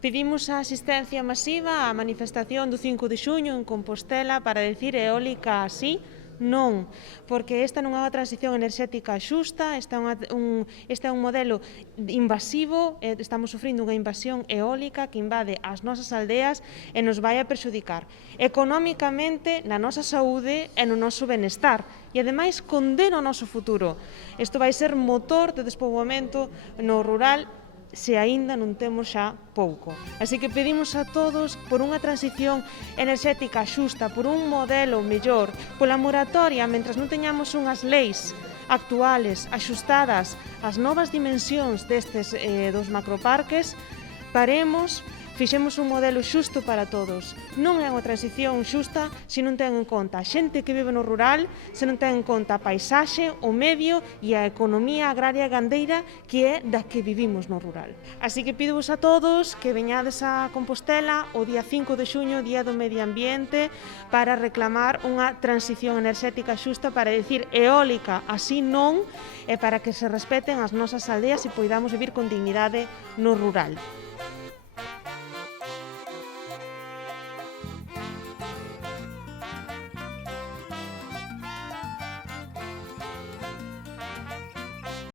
Pedimos a asistencia masiva á manifestación do 5 de xuño en Compostela para decir eólica así, non, porque esta non é unha transición enerxética xusta, este é un modelo invasivo, estamos sufrindo unha invasión eólica que invade as nosas aldeas e nos vai a perxudicar económicamente na nosa saúde e no noso benestar e ademais condena o noso futuro. Isto vai ser motor de despoboamento no rural se aínda non temos xa pouco. Así que pedimos a todos por unha transición enerxética xusta, por un modelo mellor, pola moratoria, mentras non teñamos unhas leis actuales, axustadas ás novas dimensións destes dos macroparques, paremos, fixemos un modelo xusto para todos. Non é unha transición xusta se non ten en conta a xente que vive no rural, se non ten en conta a paisaxe, o medio e a economía agraria e gandeira que é da que vivimos no rural. Así que pidovos a todos que veñades a Compostela o día 5 de xuño, Día do Medio Ambiente, para reclamar unha transición enerxética xusta, para decir eólica así non, e para que se respeten as nosas aldeas e poidamos vivir con dignidade no rural.